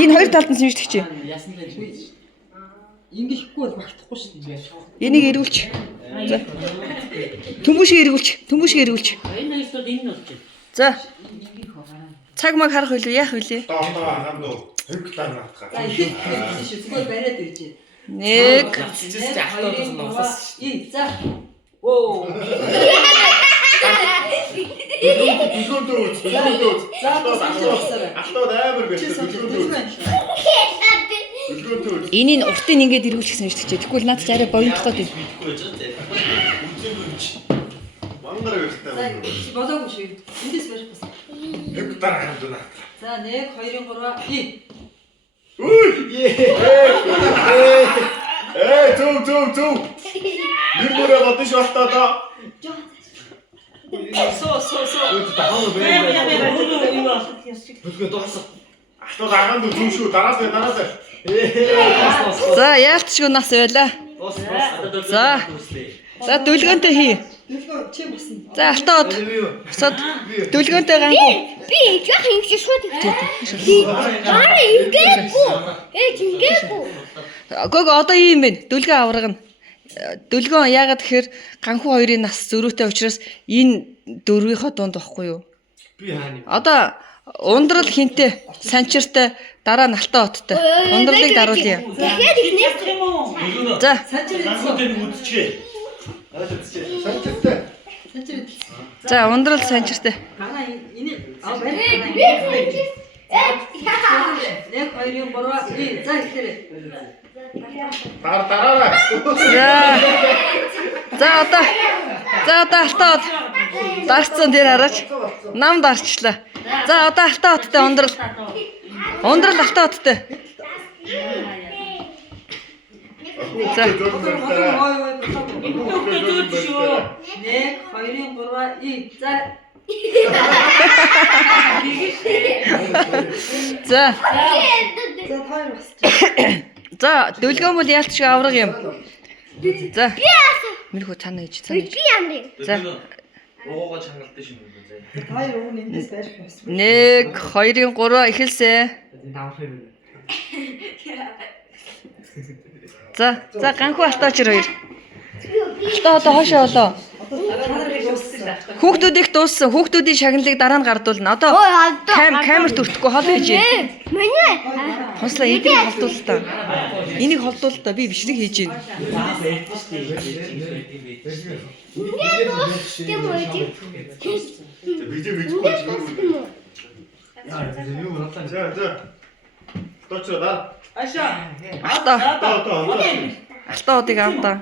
Энэ хоёр талд нь сэмждэг чи. Ингэхгүй бол багтахгүй шүү дээ. Энийг эргүүлч. За. Төмбөшийг эргүүлч. Төмбөшийг эргүүлч. Энэ хоёр тал энэ болж байна. За. Цаг маг харах хөлөө яах вүлээ? Доо хаан дөө. Хөргөлтөө наатах. За их шүү. Зүгээр бариад ирж байна. Нэг. За. Оо. Дүлгөөд. За асуулаа. Алтууд амар байсан. Дүлгөөд. Энийг уртын ингээд эргүүлчих сэмждэг чи. Тэгвэл наад чи арай боёндох гээд. Мангар өртөө. Болоогүй шүү. Эндээс барих бас. Хөргөлтөө хаан дөө наатах. За 1 2 3 Зүг. Нэг бүрээ бодож болтоо доо. Соо. Алтууд хаан дөө зүг шүү. Дараад. За, яалтчгүй нас байла. За, дүлгөөнтэй хий. Дүлгөө чи босна. За, алтаад. Босоод дүлгөөнтэй гангүй. Би яг ингэ шууд. Аа, ингээгүү. Ингээгүү. Гог одоо ийм байна. Дүлгөө аврагна. Дүлгөө яагаад тэгэхээр ганхуу хоёрын нас зөрүүтэй учраас энэ дөрвийнхөө дунд байхгүй юу? Би хаана. Одоо ундрал хинтээ, санчиртай, дараа нь алтаа оттой. Ундралыг даруулъя. Тэгэхээр ихнээс За, Санчтай. за ундрал санчиртай. Хана энэ барих. би 1 2 3 за ихтэй. Дараарай. За одоо алтаад дарцсан дээр хараач. Нам дарчлаа. За одоо алтаа оттой ундрал. Ундрал алтаа оттой. За. 1 2 3 за. За. За хоёр бас. За, дүлгөөн бол яалт шиг авраг юм. За. Мэрхүү цаана ээж цаана. би ямар юм? За. Руугаа чангалтай шиг юм заа. Хоёр уг эндээс барих бас. 1 2 3 эхэлсэ. За ганхуу алтаачир хоёр. Алтаа одоо хоошоо болоо. Хүүхдүүд их дууссан. Хүүхдүүдийн шагналыг дараа нь гардуулна. Одоо камерт өртөхгүй хол хийж. Миний Хослоо эднийг холдуул та. Энийг холдуул та. Би бичлэг хийж байна. тийм үү? Видео. За. Тооцоо даа. Аша. Алтаа. Доо. Алтаудыг авдаа.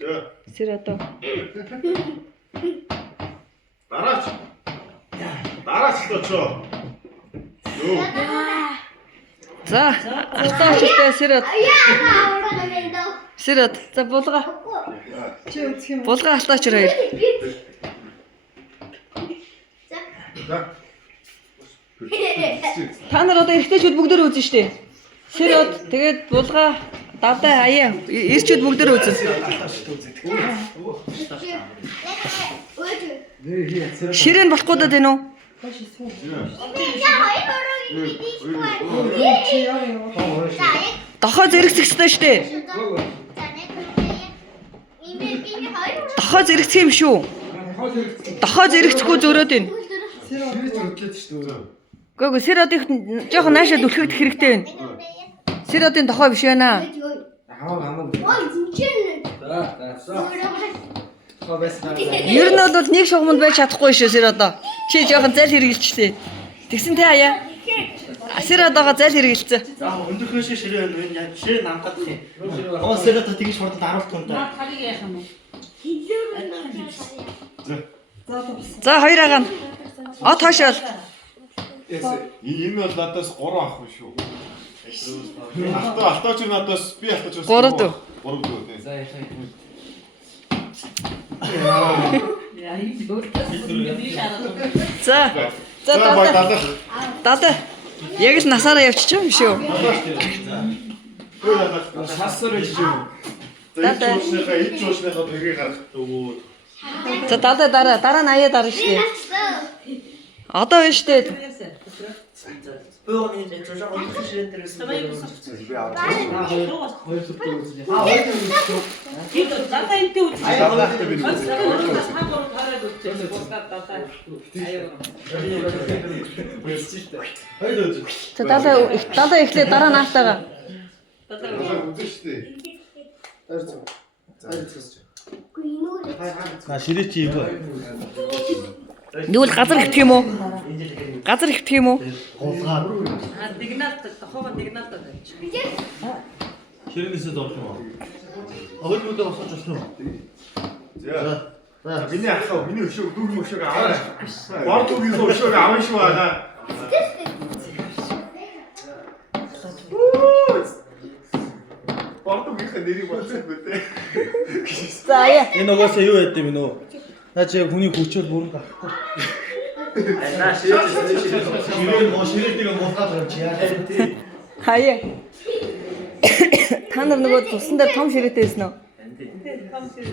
За. Сэр одоо. Дараач тооцоо. Юу. За, алтаачтай сэрэд. Сэрэд. За булга. Чи үзэх юм. Булга алтаачир хоёр. За. Та нар одоо эргэжтэйчүүд бүгдөө үзэн штэ. Сэрэд тэгээд булга давтай хаяа эрчүүд бүгдөө үзэн. Ширэн болохгүй даа дээ нү? Дохоо зэрэгцэх ёстой штэ. Дохоо зэрэгцэх юм шүү. Дохоо зэрэгцэхгүй зөрөөд байна. Гүг сэродыг жоохон наашаа дүлхэгдэх хэрэгтэй байна. Сэродын дохоо биш байна. Ер нь бол нэг шугамд байж чадахгүй шүү сэродоо. Чи жоохон зал хэрэгжилчлээ. Тэгсэн тэ хаяа. Сэродоогоо зал хэрэгжилсэн. За өндөрхөөс ширээ байна. Ширээ намгаад тийм. Оо сэрэтэ тэгж хурдан харуулт юм да. Харыг яах юм бэ? За хоёр агаан. От хошоол. Энэ бол надаас 3 авах биш үү? Алтаач надаас би алтаач. 3 дөө. 3 дөө тийм. За яхаа. Яа, энэ дөөлтөс би шаарах. За. За даа. Яг л насаараа явчих юм шүү. Сасар гэж юм. Эд жуушныхаа тэргийг гаргах. За дараа нь аяа дараа штэ. Одоо биш дээ. Бөө миний жоо онцгой ширээ дээр байсан. Би аваад. Хоёр сүртэй үзлээ. Дата интэ үз. Даатаа би. За далаа эхлээ дараа наалтайгаа. Үзэн штэ. Ширээ чи юу вэ? Юу л газар ихтэх юм уу? Газар ихтэх юм уу? Гулгаар. Дигнат тохоо дигнат. Ширээнээсээ дорох юм аа. Өөр мөдөө босож байна уу? За. Миний ахаа, миний өшөө дүүрэн өшөөг аваа. Бор дүүрэн өшөөг аваа шүү аа. Бор дүүрэн нэрийг болчихсон бөтэ. За яа. Энэ угаасаа юу яд юм нөө? Наа чи хүний хүчээр бүрэн гарахгүй. Наа ширээтэйгээ муулгаад байгаа чи яа. Хаяа. Та нар нөгөө тусан дээр том ширээтэй байсан уу?